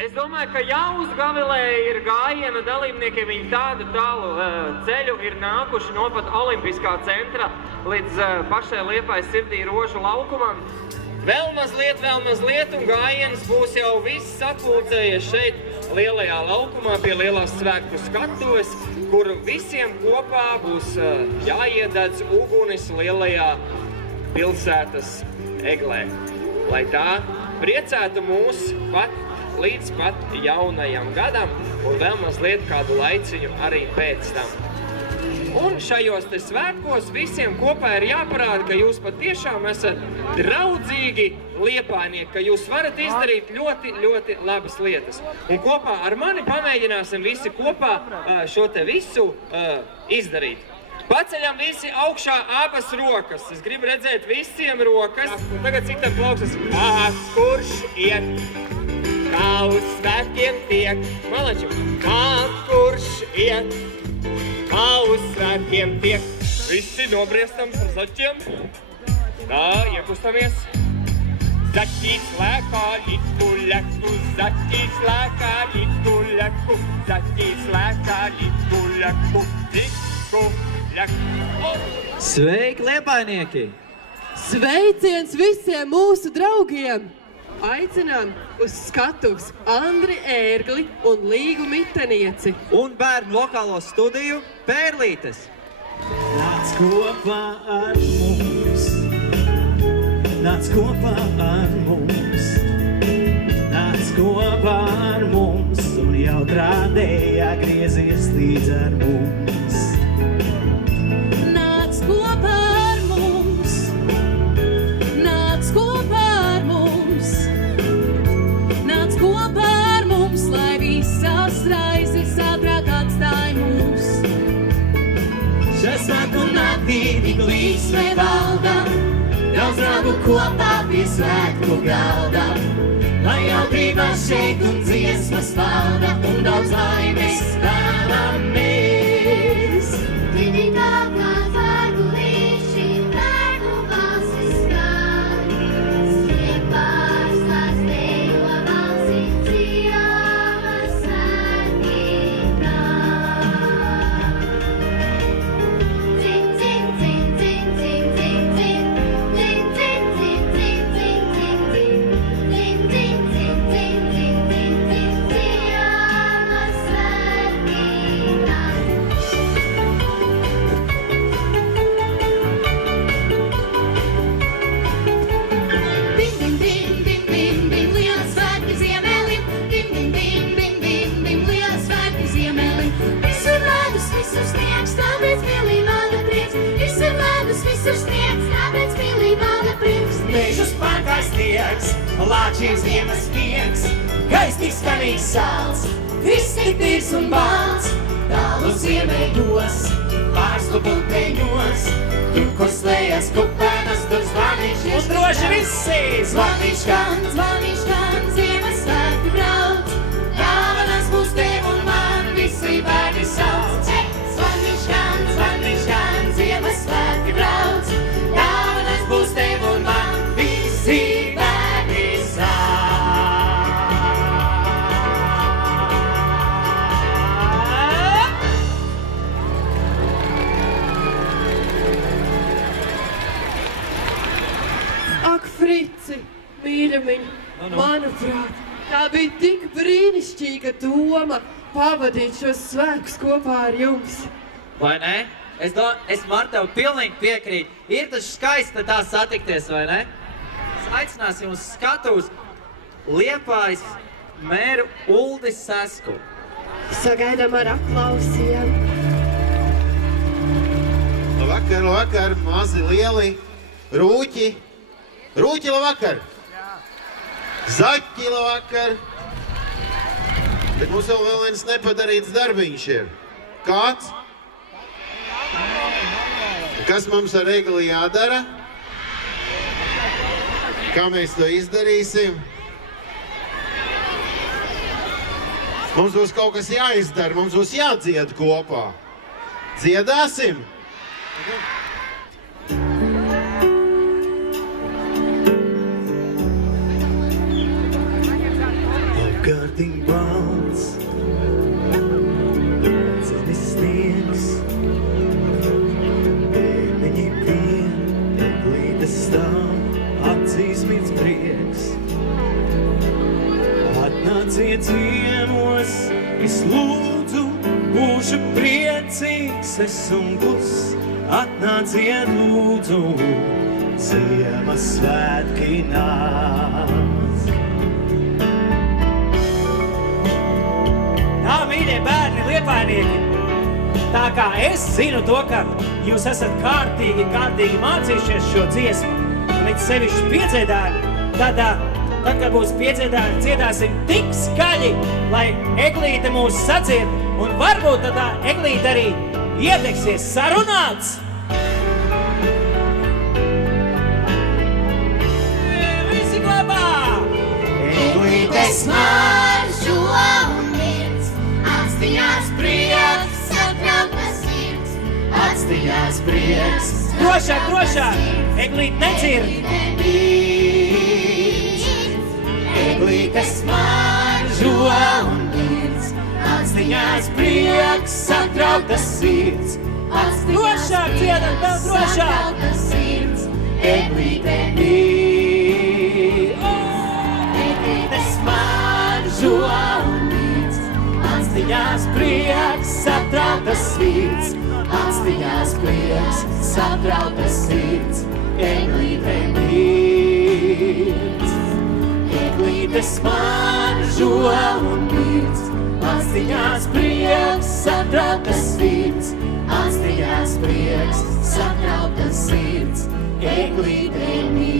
Es domāju, ka Jāuzgavilē ir gājiena dalībnieki, viņi tādu tālu ceļu ir nākuši no pat Olimpiskā centra līdz pašai Liepājas sirdī Rožu laukumam. Vēl mazliet, un gājiens būs jau viss sapulcējies šeit lielajā laukumā pie lielās svētku skatuves, kur visiem kopā būs jāiededz ugunis lielajā pilsētas eglē, lai tā priecētu mūs līdz pat jaunajam gadam un vēl mazliet kādu laiciņu arī pēc tam. Un šajos te svētkos visiem kopā ir jāparāda, ka jūs patiešām esat draudzīgi liepājnieki, ka jūs varat izdarīt ļoti, ļoti labas lietas. Un kopā ar mani pamēģināsim visi kopā šo te visu izdarīt. Paceļam visi augšā abas rokas. Es gribu redzēt visiem rokas. Un tagad citam plaukstas. Kurš iet? Kā uz svētkiem tiek? Malači, kurš iet? Kā uz svētkiem tiek? Visi nobriestam par zaķiem. Tā, iekustamies. Zaķis lēkā litu leku, zaķis lēkā litu leku, zaķis lēkā litu leku, liku leku. Sveiki, liepājnieki! Sveiciens visiem mūsu draugiem! Aicinām uz skatuves Andri Ērgli un Līgu Mitenieci. Un bērnu lokālo studiju Pērlītes. Nāc kopā ar mums, nāc kopā ar mums, nāc kopā ar mums, un jau trādējā griezies līdz ar mums. Nāc kopā ar mums, nāc kopā ar mums, nāc kopā ar mums, lai visas raizes ātrāk atstāj mūs. Svētku naktī tik līsme valda, daudz draugu kopā pie svētku galda, lai jautrībā šeit un dziesmas valda, un daudz laimes vēlamies. Tini tā kā zārgu līši, bērnu balsis skan, Liepājas lāstejo balsi, Ziemmas svētkiem nāk. Mežus pārkāj sniegs, lāčiem ziemas miegs, gaistīgs skanīgs salds, viss tik tīrs un balts, tālu ziemeļos, pārslu pulteņos, tur, kur slējas kupenas, tur zvaniņš ir. Un droši visi zvaniņš skan, ziemas svētki brauc, dāvanas būs tev un man, visi bērni sauc. Zvaniņš skan, ziemas svētki brauc, dāvanas būs tev un man, visi bērni sauc. Ak, Frici, mīļamiņ, manuprāt, tā bija tik brīnišķīga doma pavadīt šos svētkus kopā ar jums. Vai ne? Es Martev pilnīgi piekrītu. Ir taču skaisti tā satikties, vai ne? Aicināsim uz skatuves Liepājas mēru Uldi Sesku. Sagaidām ar aplausiem. Labvakar, mazi lieli, rūķi. Rūķi, labvakar! Zaķi, labvakar! Bet mums vēl viens nepadarīts darbiņš ir. Kāds? Kas mums ar Egli jādara? Kā mēs to izdarīsim? Mums būs kaut kas jāizdara, mums būs jādzied kopā. Dziedāsim? Apkārtiņ stāv, acīs mīts prieks. Atnāciet ciemos, es lūdzu, būšu priecīgs es un klus. Atnāciet lūdzu, Ziemassvētki nāc. Tā, mīļie bērni, liepainieki, tā kā es zinu to, ka jūs esat kārtīgi mācījušies šo dziesmu, līdz sevišķi piedziedāļi, tad, kad būs piedziedāļi, dziedāsim tik skaļi, lai Eglīte mūs sadzied, un varbūt tad tā Eglīte arī iedegsies sarunāts. Visi klapā! Eglīte smaržo un mirds, atstījās prieks, satrauktas sirds, atstījās prieks. Drošāk, drošāk! Eglīte nedzird! Eglīte smaržo un mirds, atstījās prieks, satrauktas sirds, Drošāk dziedam, vēl drošāk! satrauktas sirds. Eglīte mirds, Eglīte smaržo un mirds, atstījās prieks, satrauktas sirds, atstījās prieks, satrauktas sirds. Eglīte mirds, Eglīte smaržo un mirds, atstījās prieks, satrauktas sirds, atstījās prieks, satrauktas sirds. Eglīte mirds.